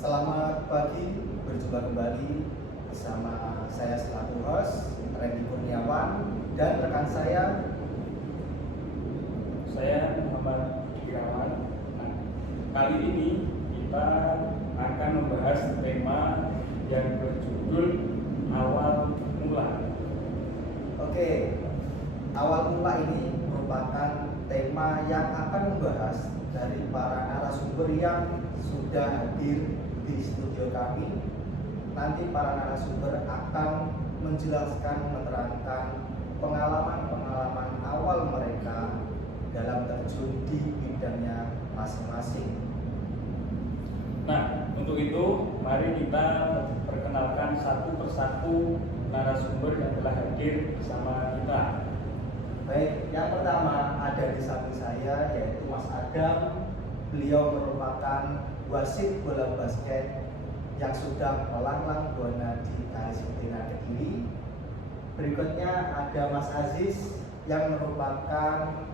Selamat pagi, berjumpa kembali bersama saya selaku host Randy Kurniawan dan rekan saya Muhammad Irawan. Nah, kali ini kita akan membahas tema yang berjudul awal mula. Oke, awal mula ini merupakan tema yang akan membahas dari para narasumber yang sudah hadir di studio kami. Nanti para narasumber akan menjelaskan, menerangkan pengalaman-pengalaman awal mereka dalam terjun di bidangnya masing-masing. Nah, untuk itu mari kita perkenalkan satu persatu narasumber yang telah hadir bersama kita. Baik, yang pertama ada di samping saya yaitu Mas Adam. Beliau merupakan wasit bola basket yang sudah melanglang buana di Disiplina Kediri. Berikutnya ada Mas Aziz yang merupakan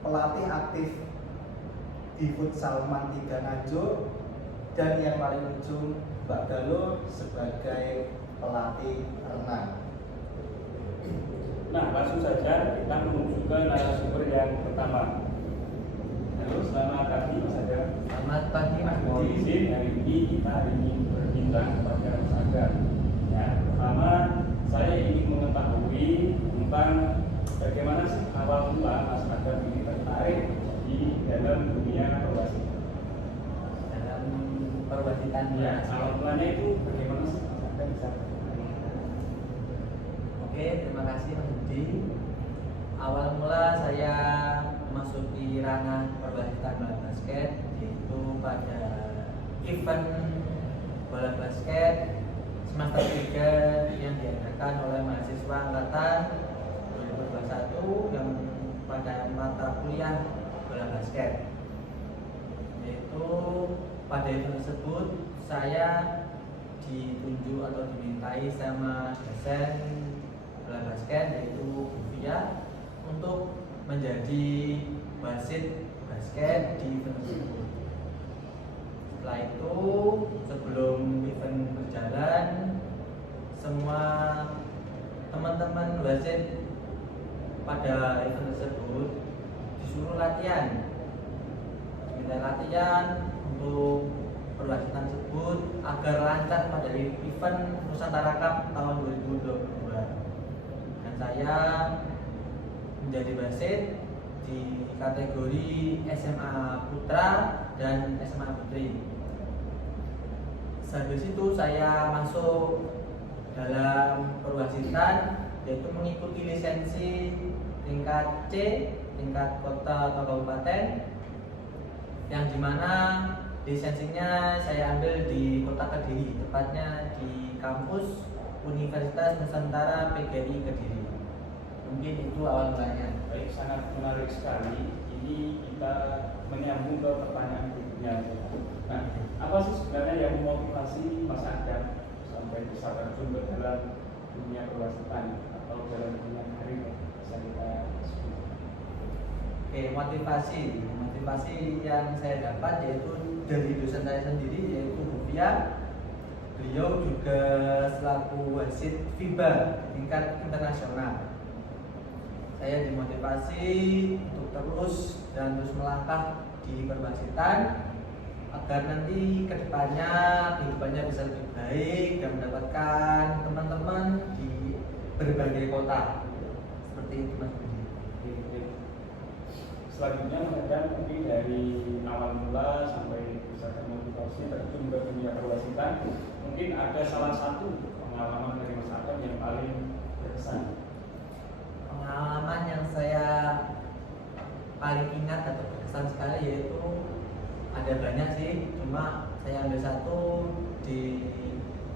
pelatih aktif di futsal Man3 Nganjuk, dan yang paling ujung Mbak Galo sebagai pelatih renang. Nah, langsung saja kita menuju ke narasumber yang pertama. Halo, selamat pagi Mas Adam. Selamat pagi Mas Mohon Budi. izin, hari ini kita ingin berbincang kepada Mas Adam. Ya, pertama saya ingin mengetahui tentang bagaimana sih awal mula Mas Adam ini tertarik di dalam dunia perwasitan. Dalam perwasitan Ya, awal mulanya itu bagaimana sih Mas Adam bisa tertarik? Oke, terima kasih Mas Budi. Awal mula saya memasuki ranah perwasitan bola basket yaitu pada event bola basket semester 3 yang diadakan oleh mahasiswa angkatan 2021 yang pada mata kuliah bola basket. Yaitu pada event tersebut saya ditunjuk atau dimintai sama dosen bola basket yaitu Bu Fia untuk menjadi wasit basket di event tersebut. Setelah itu, sebelum event berjalan, semua teman-teman wasit pada event tersebut disuruh latihan. Minta latihan untuk perwasitan tersebut agar lancar pada event Nusantara Cup tahun 2022. Dan saya menjadi wasit di kategori SMA Putra dan SMA Putri. Sehabis itu saya masuk dalam perwasitan yaitu mengikuti lisensi tingkat C, tingkat kota atau kabupaten, yang dimana lisensinya saya ambil di kota Kediri, tepatnya di kampus Universitas Nusantara PGRI Kediri. Mungkin itu awal mulanya. Baik, sangat menarik sekali. Ini kita menyambung ke pertanyaan berikutnya. Nah, apa sih sebenarnya yang memotivasi Mas Adam sampai bisa terjun ke dalam dunia perwasitan atau dalam dunia karir? Bisa kita sebut. Oke, motivasi yang saya dapat yaitu dari dosen saya sendiri yaitu Bu Fia. Beliau juga selaku wasit FIBA tingkat internasional. Saya dimotivasi untuk terus melangkah di perwasitan agar nanti kehidupannya bisa lebih baik dan mendapatkan teman-teman di berbagai kota. Seperti itu Mas Budi. Selanjutnya Mas Adam mungkin dari awal mula sampai bisa termotivasi terjun ke dunia perwasitan, mungkin ada salah satu pengalaman dari Mas Adam yang paling berkesan. Pengalaman yang saya paling ingat atau berkesan sekali yaitu ada banyak sih, cuma saya ambil satu di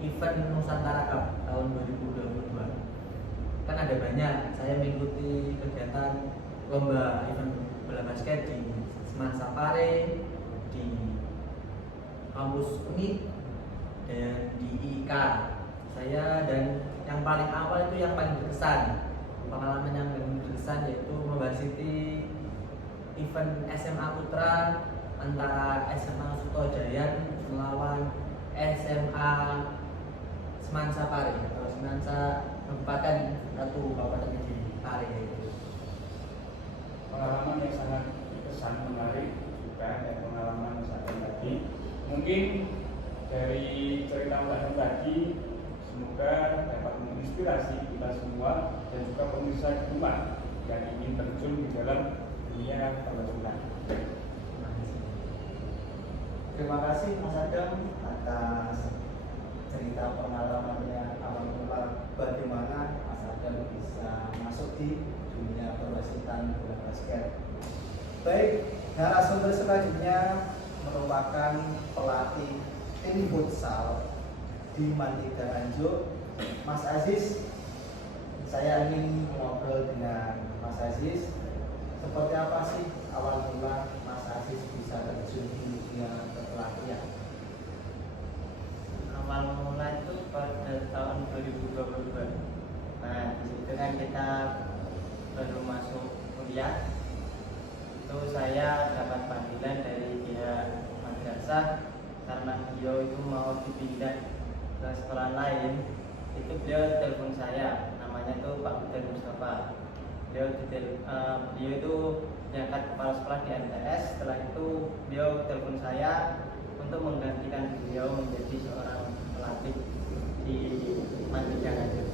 event Nusantara Cup tahun 2022. Kan ada banyak, saya mengikuti kegiatan lomba event bola basket di Seman Sapare, di kampus Uni, dan di IIK. Saya dan yang paling awal itu yang paling berkesan, pengalaman yang paling berkesan yaitu mewasiti event SMA Putra antara SMA Sutojayan melawan SMA Semansa Pare atau Semansa Kabupaten Kabupaten di Pare itu. Pengalaman yang sangat berkesan, menarik juga dan pengalaman Mas Adam tadi. Mungkin dari cerita Mas Adam tadi semoga dapat menginspirasi kita semua dan juga pemirsa di rumah yang ingin terjun di dalam dunia penerjunan. Terima kasih Mas Adam atas cerita pengalamannya awal mula bagaimana Mas Adam bisa masuk di dunia perwasitan bola basket. Baik, narasumber selanjutnya merupakan pelatih tim futsal di Mandika Nganjuk, Mas Aziz. Saya ingin ngobrol dengan Mas Aziz. Seperti apa sih awal mula Mas Aziz bisa terjun di dunia kepelatihan? Awal mula itu pada tahun 2022. Nah, di situ kan kita baru masuk kuliah. Itu saya dapat panggilan dari pihak madrasah karena beliau itu mau dipindah ke sekolah lain. Itu beliau telepon saya, namanya itu Pak Budan Mustafa. Beliau itu diangkat kepala sekolah di MTS. Setelah itu beliau telepon saya untuk menggantikan beliau menjadi seorang pelatih di Mandika Nganjuk.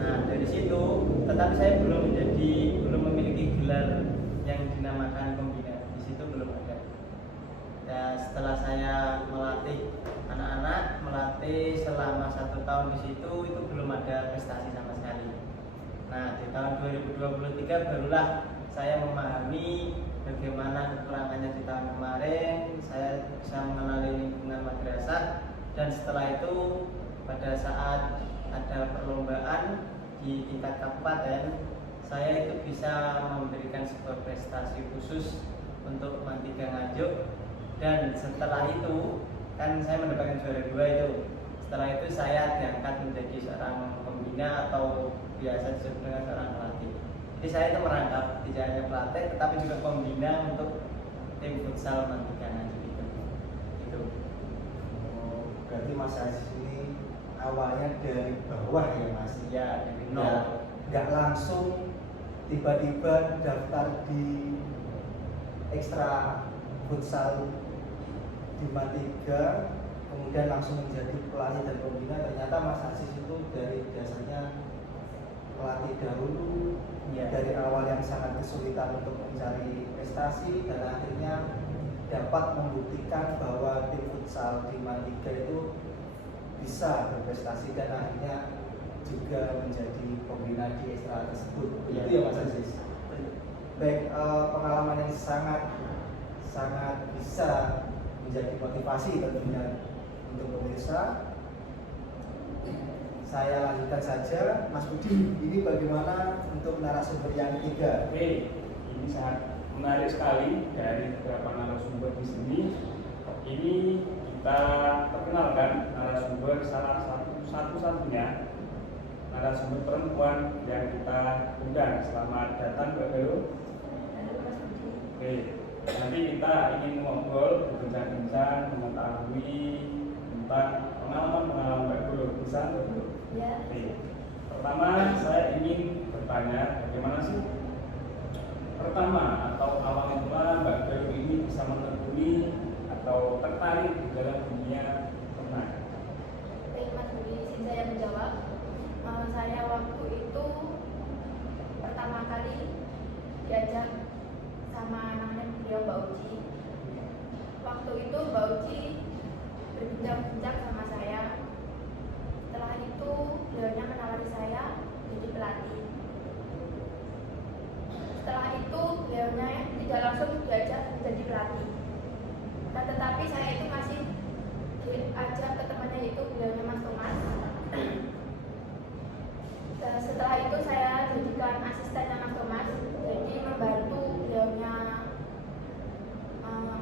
Nah, dari situ tetapi saya belum memiliki gelar yang dinamakan pembina. Di situ belum ada. Dan setelah saya melatih anak-anak, melatih selama 1 tahun di situ, itu belum ada prestasi sama sekali. Nah, di tahun 2023 barulah saya memahami bagaimana kekurangannya di tahun kemarin. Saya bisa mengenali lingkungan madrasah, dan setelah itu pada saat ada perlombaan di tingkat kabupaten, saya itu bisa memberikan sebuah prestasi khusus untuk Mandika Nganjuk. Dan setelah itu kan saya mendapatkan juara 2 itu. Setelah itu saya diangkat menjadi seorang pembina atau biasa disebut dengan seorang pelatih. Jadi saya itu merangkap tidak hanya pelatih tetapi juga pembina untuk tim futsal Mandika Nganjuk itu. Oh, berarti Mas Aziz ini awalnya dari bawah ya Mas? Ya, dari nol. Nggak langsung tiba-tiba daftar di ekstra futsal di Mandika, kemudian langsung menjadi pelatih dan pembina. Ternyata Mas Aziz itu dari dasarnya pelatih dahulu, Ya. dari awal yang sangat kesulitan untuk mencari prestasi, dan akhirnya dapat membuktikan bahwa tim futsal di Mandika itu bisa berprestasi dan akhirnya juga menjadi pembina di ekstra tersebut. Ya. Itu ya Mas Aziz. Baik, pengalaman yang sangat bisa menjadi motivasi tentunya untuk pemirsa. Saya lanjutkan saja, Mas Budi. Ini bagaimana untuk narasumber yang ketiga? Oke, ini sangat menarik sekali dari beberapa narasumber di sini. Ini kita perkenalkan narasumber satu-satunya narasumber perempuan yang kita undang. Selamat datang Mbak Belu. Oke, nanti kita ingin ngobrol, berbincang-bincang, mengetahui tentang pengalaman Mbak Belu. Bisa Mbak Belu? Ya. Oke. Pertama, saya ingin bertanya bagaimana sih pertama atau awal mula Mbak Belu ini bisa menekuni atau tertarik di dalam dunia renang? Baik Mas Budi, izin saya menjawab. Saya waktu itu pertama kali diajak sama namanya beliau Mbak Uci. Waktu itu Mbak Uci berbincang-bincang sama saya. Setelah itu beliaunya menawari saya jadi pelatih. Setelah itu beliaunya tidak langsung diajak menjadi pelatih. Nah, tetapi saya itu masih diajak ke temannya, yaitu beliaunya Mas Thomas. Setelah itu saya jadikan asistennya Mas Thomas, jadi membantu beliaunya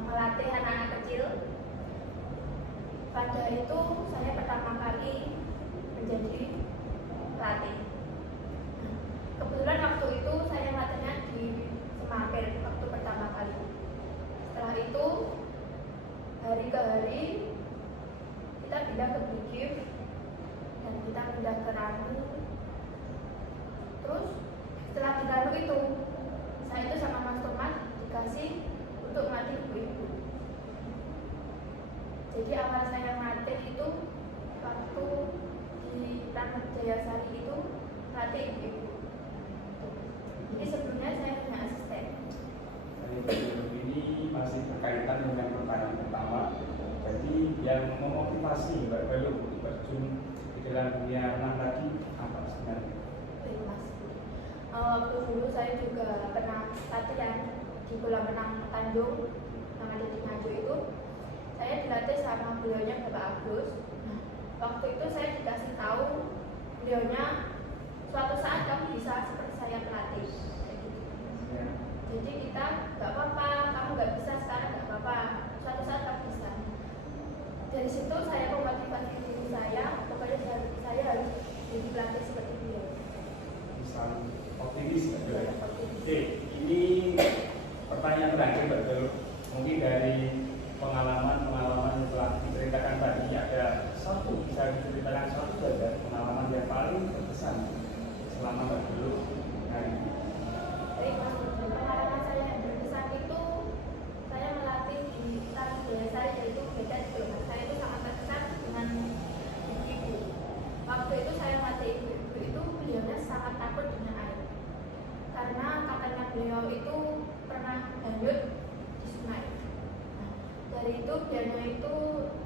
melatih anak-anak kecil. Pada itu saya pertama kali menjadi pelatih. Kebetulan waktu itu saya latihannya di Semampir waktu pertama kali. Setelah itu hari ke hari masih berkaitan dengan pertanyaan pertama. Jadi yang memotivasi Mbak Belu untuk terjun di dalam dunia renang tadi apa sebenarnya? Terima kasih. Waktu dulu saya juga pernah latihan di kolam renang Tanjung yang ada di Nganjuk itu. Saya dilatih sama beliaunya Bapak Agus. Nah, waktu itu saya dikasih tahu beliaunya suatu saat kamu bisa seperti saya pelatih. Kayak gitu. Ya. Jadi kita nggak apa-apa, kamu nggak bisa sekarang nggak apa-apa, suatu saat kamu bisa. Dari situ saya memotivasi diri saya, pokoknya saya harus jadi pelatih seperti beliau. Misal optimis Mbak Belu. Ya, optimis. Oke, ini pertanyaan terakhir Mbak Belu. Mungkin dari pengalaman yang telah diceritakan tadi ada bisa diceritakan satu saja pengalaman yang paling berkesan selama Mbak Belu hari ini. Baik, Mas. Pengalaman saya yang berkesan itu saya melatih di tadi saya yaitu beda di rumah. Saya itu sangat terkesan dengan ibu. Waktu itu saya melatih ibu itu beliaunya sangat takut dengan air. Karena katanya beliau itu pernah hanyut di sungai. Nah, dari itu beliaunya itu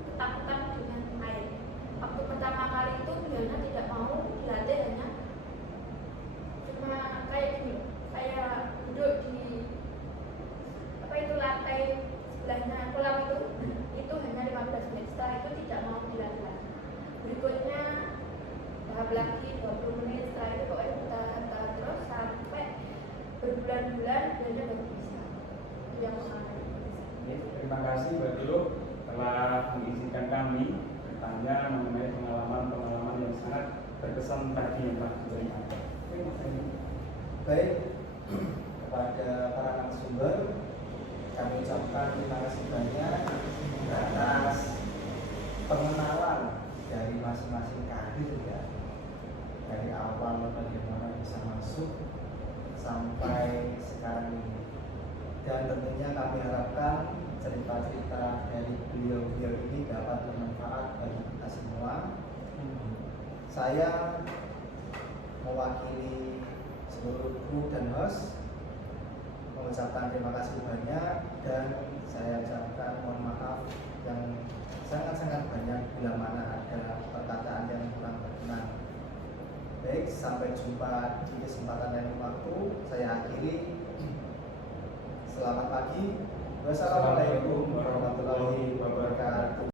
ketakutan dengan air. Waktu pertama kali itu beliaunya tidak mau dilatih, hanya cuma kayak gini, saya duduk di lantai sebelahnya kolam itu hanya 15 menit. Setelah itu tidak mau dilatih lagi. Berikutnya tahap lagi 20 menit. Setelah itu pokoknya kita terus sampai berbulan-bulan dia baru bisa. Itu yang pengalaman. Oke, terima kasih Mbak Belu telah mengizinkan kami bertanya mengenai pengalaman-pengalaman yang sangat berkesan tadi yang telah diceritakan. Oke, Mas Hendy. Baik, kepada para narasumber kami ucapkan terima kasih banyak atas pengenalan dari masing-masing karir ya, dari awal bagaimana bisa masuk sampai sekarang ini. Dan tentunya kami harapkan cerita-cerita dari beliau-beliau ini dapat bermanfaat bagi kita semua. Saya mewakili seluruh kru dan host mengucapkan terima kasih banyak, dan saya ucapkan mohon maaf yang sangat-sangat banyak bila mana ada perkataan yang kurang berkenan. Baik, sampai jumpa di kesempatan lain waktu. Saya akhiri. Selamat pagi. Wassalamualaikum warahmatullahi wabarakatuh.